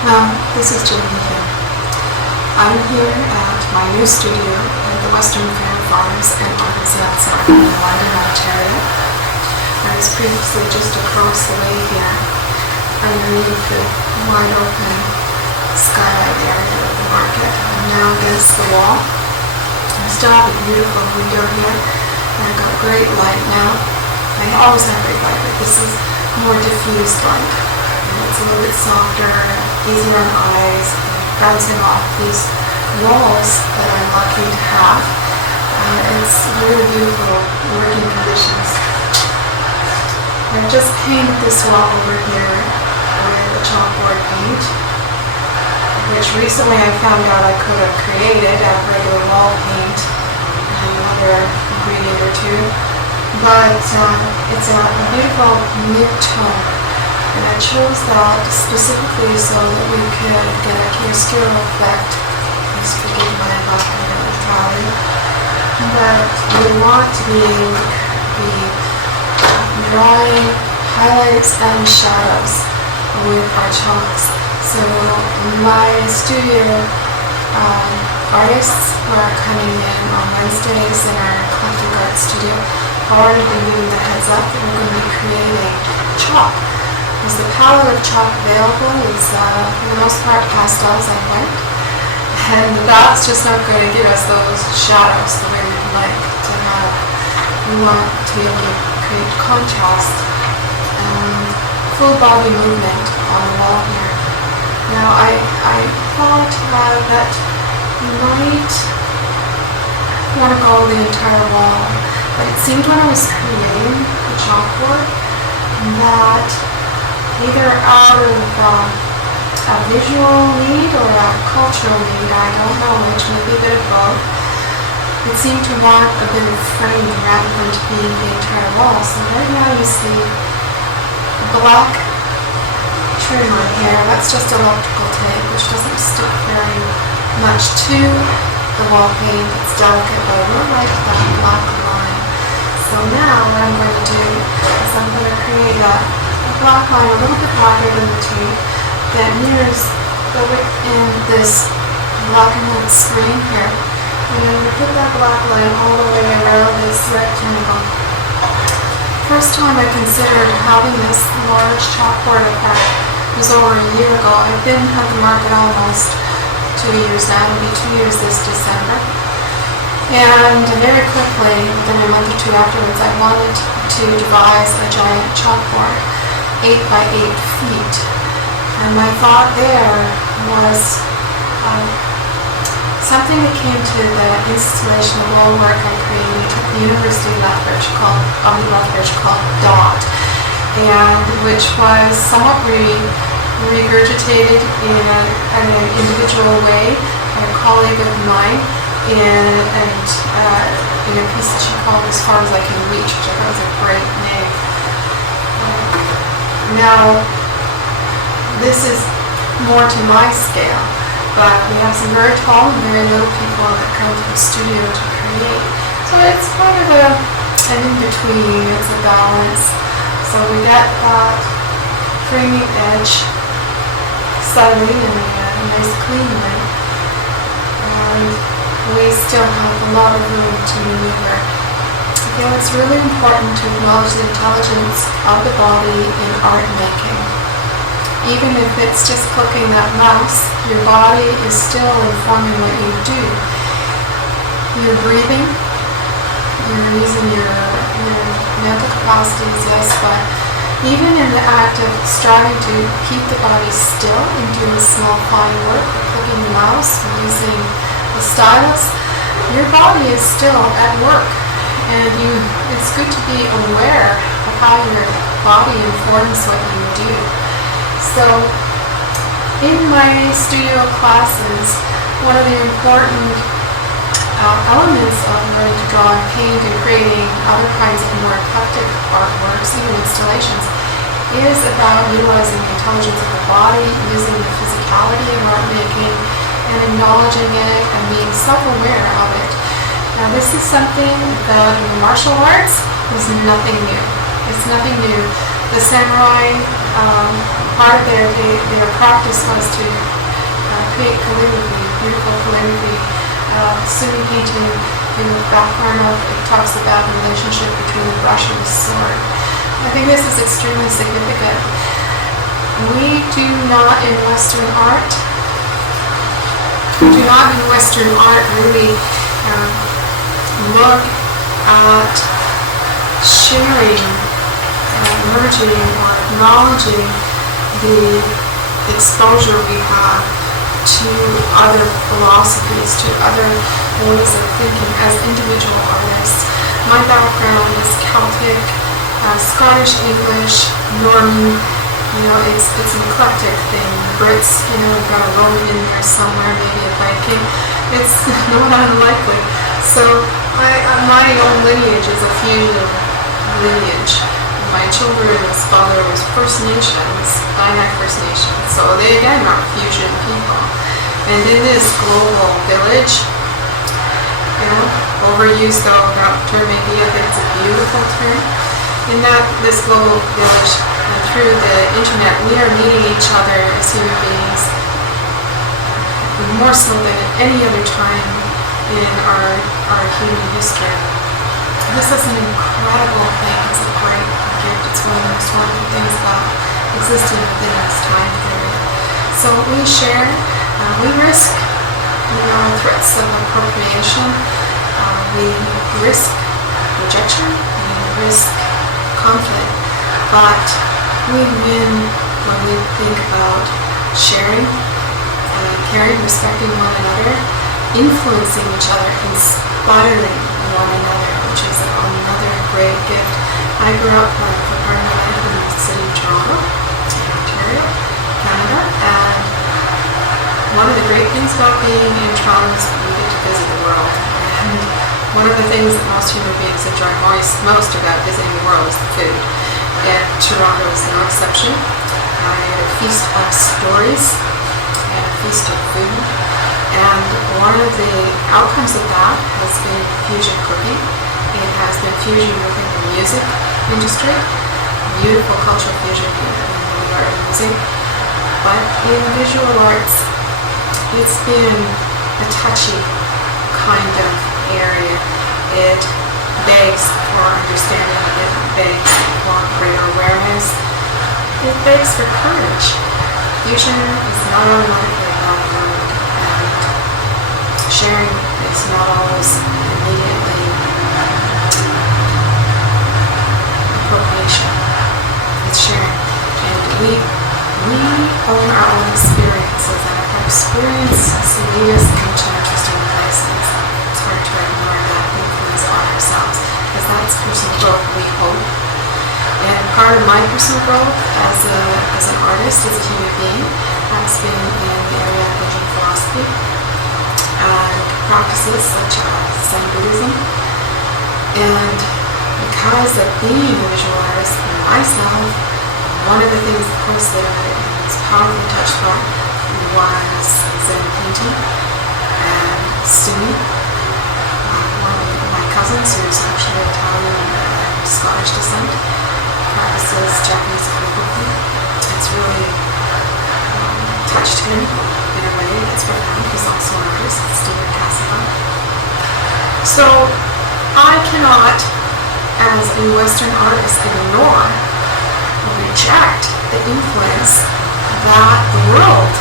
This is Jillian here. I'm here at my new studio at the Western Fair Farms and Artisan Centre in London, Ontario. I was previously just across the way here underneath the wide open skylight area of the market. I'm now against the wall. I still have a beautiful window here and I've got great light now. I always have great light, but this is more diffused light. It's a little bit softer, easier on eyes, bouncing off these walls that I'm lucky to have. It's really beautiful working conditions. I've just painted this wall over here with a chalkboard paint, which recently I found out I could have created out of regular wall paint and another ingredient or two. But it's a beautiful mid-tone. And I chose that specifically so that we could get a chiaroscuro effect. Please forgive my lack of Italian. But we want to be drawing highlights and shadows with our chalks. So my studio artists who are coming in on Wednesdays in our eclectic art studio have already been giving the heads up that we're going to be creating chalk. Because the palette of chalk available is, for the most part, pastels and white. And that's just not going to give us those shadows the way we'd like to have. We want to be able to create contrast and full body movement on the wall here. Now, I thought that you might want to go the entire wall, but it seemed when I was creating the chalkboard that either out of a visual need or a cultural need, I don't know which, maybe a bit of both. It seemed to want a bit of frame rather than to be the entire wall. So right now you see black trim on here. That's just electrical tape, which doesn't stick very much to the wall paint. It's delicate, but I really like that black line. So now what I'm going to do is I'm going to create a black line a little bit wider than the tape that mirrors the width in this black and white screen here. And I'm going to put that black line all the way around this rectangle. First time I considered having this large chalkboard effect was over a year ago. I've been at the market almost 2 years now. It'll be 2 years this December. And very quickly, within a month or two afterwards, I wanted to devise a giant chalkboard, 8 by 8 feet. And my thought there was something that came to the installation of wall work I created at the University of Lethbridge called DOT, and which was somewhat regurgitated in an individual way by a colleague of mine in a piece that she called As Far As I Can Reach, which I thought was a great name. Now, this is more to my scale, but we have some very tall and very little people that come to the studio to create. So it's kind of an in-between, it's a balance. So we got that framing edge settling in a nice clean way, and we still have a lot of room to maneuver. Again, it's really important to acknowledge the intelligence of the body in art making. Even if it's just clicking that mouse, your body is still informing what you do. You're breathing, you're using your mental capacities, yes, but even in the act of striving to keep the body still and doing small fine work, or clicking the mouse, or using the stylus, your body is still at work. And it's good to be aware of how your body informs what you do. So, in my studio classes, one of the important elements of learning to draw and paint and creating other kinds of more eclectic artworks, even installations, is about utilizing the intelligence of the body, using the physicality of art making, and acknowledging it and being self-aware of it. Now, this is something that in the martial arts is nothing new. It's nothing new. The samurai part of their practice was to create calligraphy, beautiful calligraphy, Sunni painting. In the background of it talks about the relationship between the brush and the sword. I think this is extremely significant. We do not in Western art really look at sharing, merging, or acknowledging the exposure we have to other philosophies, to other ways of thinking as individual artists. My background is Celtic, Scottish, English, Norman. It's an eclectic thing. The Brits, got a Roman in there somewhere, maybe a Viking. It's not unlikely. So my own lineage is a fusion lineage. My children's father was First Nations. I had First Nations. So they again are fusion people. And in this global village, overused though that term may be, I think it's a beautiful term. In this global village, and through the internet, we are meeting each other as human beings more so than at any other time in our human history. This is an incredible thing. It's a great gift. It's one of the most wonderful things that existed within this time period. So we share, we risk, threats of appropriation. We risk rejection. We risk conflict. But we win when we think about sharing, caring, respecting one another, influencing each other, inspiring one another, which is another great gift. I grew up for part of my life in the city of Toronto, in Ontario, Canada, and one of the great things about being in Toronto is that we get to visit the world. And one of the things that most human beings enjoy most about visiting the world is the food. And Toronto is no exception. I had a feast of stories and a feast of food. And one of the outcomes of that has been fusion cooking. It has been fusion within the music industry, beautiful cultural fusion in the art and music. But in visual arts, it's been a touchy kind of area. It begs for understanding, it begs for greater awareness, it begs for courage. Fusion is not automatically about word, and sharing is not always immediately appropriation. It's sharing. And we own our own experiences, and if our experiences lead us into interesting places, it's hard to ignore that influence on ourselves, because that's personal growth, we hope. And part of my personal growth as an artist, as a human being, has been in the area of Indian philosophy and practices such as Zen Buddhism. And because of being a visual artist myself, one of the things, of course, that I was powerfully touched by was Zen painting and Sunni. One of my cousins, who is actually Italian and Scottish descent, practices Japanese calligraphy. It's really touched him in a way that's profound. He's also an artist, Stephen Cassidy. So I cannot, as a Western artist, ignore or reject the influence that the world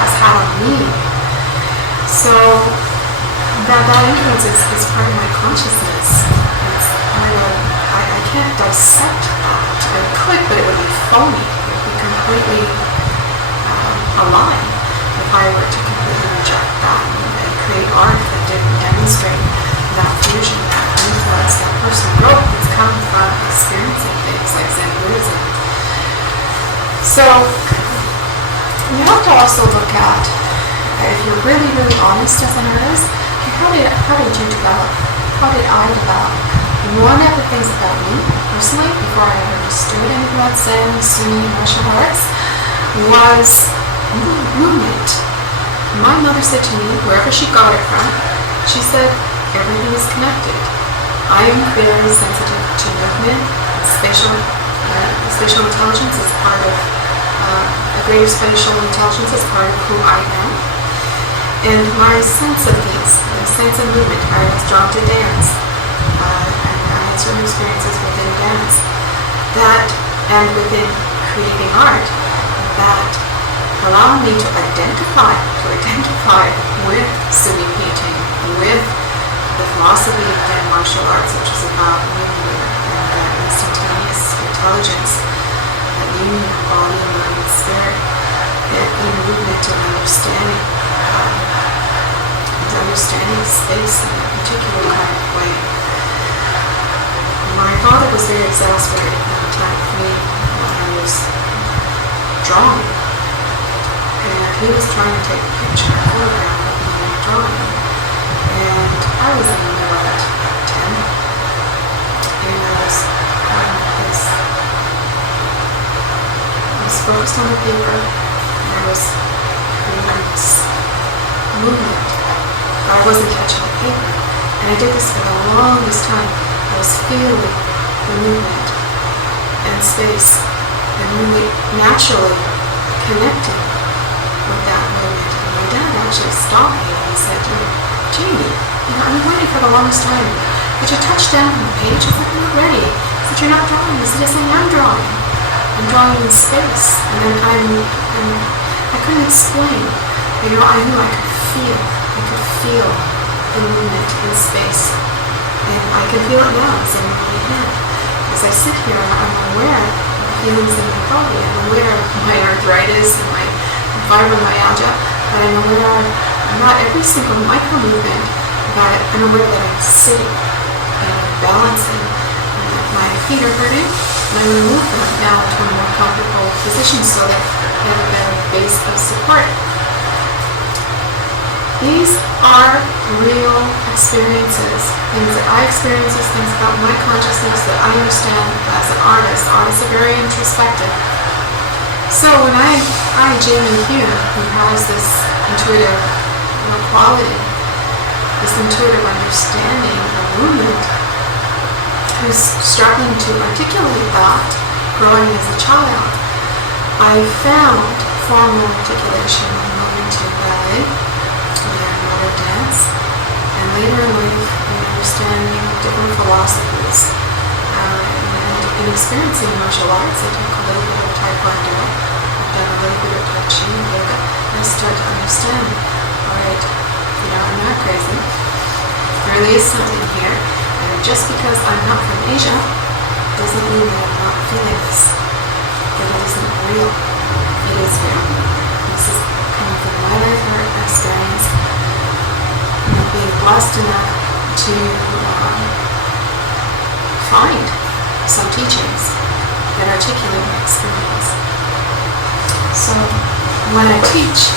has had on me. So that influence is part of my consciousness. It's part of, I can't dissect that. I could, but it would be phony. It would be completely a lie if I were to completely reject that and create art that didn't demonstrate that fusion, that influence, that personal growth that's come from experiencing things like Zen Buddhism. So you have to also look at, if you're really, really honest as an artist, how did you develop? How did I develop? One of the things about me, personally, before I understood anything about Zen, Sunni, martial arts, was movement. My mother said to me, wherever she got it from, she said, everything is connected. I am very sensitive to movement. Spatial intelligence is part of a greater spatial intelligence is part of who I am. And my sense of things, my sense of movement, I was drawn to dance. And I had certain experiences within dance that, and within creating art, that allowed me to identify with Sunni painting, with the philosophy of Zen martial arts, which is about movement and that instantaneous intelligence, that union of body, mind, and spirit, and in movement and understanding space in a particular kind of way. My father was very exasperated at the time of me when I was drawing, and he was trying to take a picture, a photograph of me drawing, and I was in the middle of it, 10, and I was focused on the paper, and I was creating this movement, but I wasn't touching the paper, and I did this for the longest time. I was feeling the movement and space, and really naturally connecting with that movement. And my dad actually stopped me and he said to me, Jamie, I've been waiting for the longest time. Did you touch down on the page? I said, I'm not ready. He said, you're not drawing. He said, yes, I am drawing. I'm drawing in space. And then I couldn't explain. I knew I could feel the movement in space. And I can feel it now as I'm moving ahead. As I sit here, I'm aware of the feelings in my body. I'm aware of my arthritis and my fibromyalgia, but I'm aware of not every single micro movement, but I'm aware that I'm sitting and I'm balancing. And if my feet are hurting, I move them down to a more comfortable position so that I have a better base of support. These are real experiences, things that I experience, things about my consciousness that I understand as an artist. Artists are very introspective. So when Jamie Hume, who has this intuitive quality, this intuitive understanding of movement, who's struggling to articulate that, growing as a child, I found formal articulation of movement to ballet, modern dance, and later in life in understanding different philosophies and experiencing martial arts. I took a little bit of taekwondo, I've done a little bit of tai chi and yoga, and I started to understand, alright, I'm not crazy, there really is something here, and just because I'm not from Asia doesn't mean that I'm not feeling this, that it isn't real. It is real. This is coming from my life art experience, being blessed enough to find some teachings that articulate my experience. So when I teach,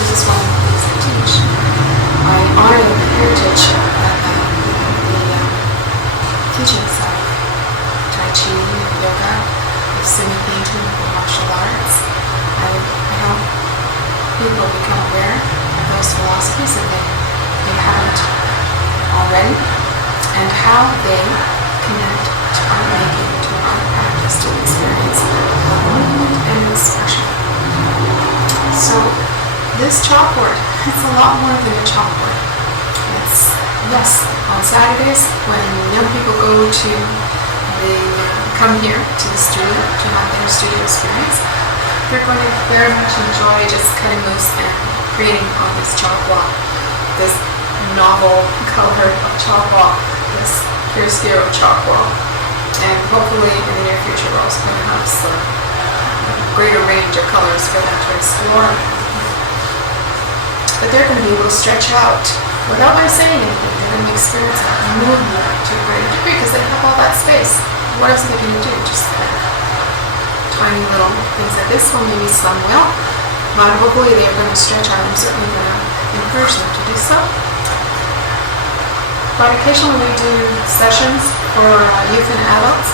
this is one of the things I teach. I honor the heritage of the teachings of Tai Chi and yoga, of Sunni painting, of martial arts. I help people become aware of those philosophies if they haven't already, and how they connect to art making, to art practice, to experience movement and expression. So this chalkboard, it's a lot more than a chalkboard. It's, yes, on Saturdays when young people come here to the studio to have their studio experience, they're going to very much enjoy just cutting loose and creating on this chalk wall, this novel color of chalk wall, this chiaroscuro chalk wall. And hopefully in the near future we're also going to have some greater range of colors for them to explore. But they're going to be able to stretch out without my saying anything. They're going to experience that movement to a greater degree because they have all that space. What else are they going to do? Just tiny little things like this one, maybe some will. But hopefully they're going to stretch out. I'm certainly going to encourage them to do so. But occasionally we do sessions for youth and adults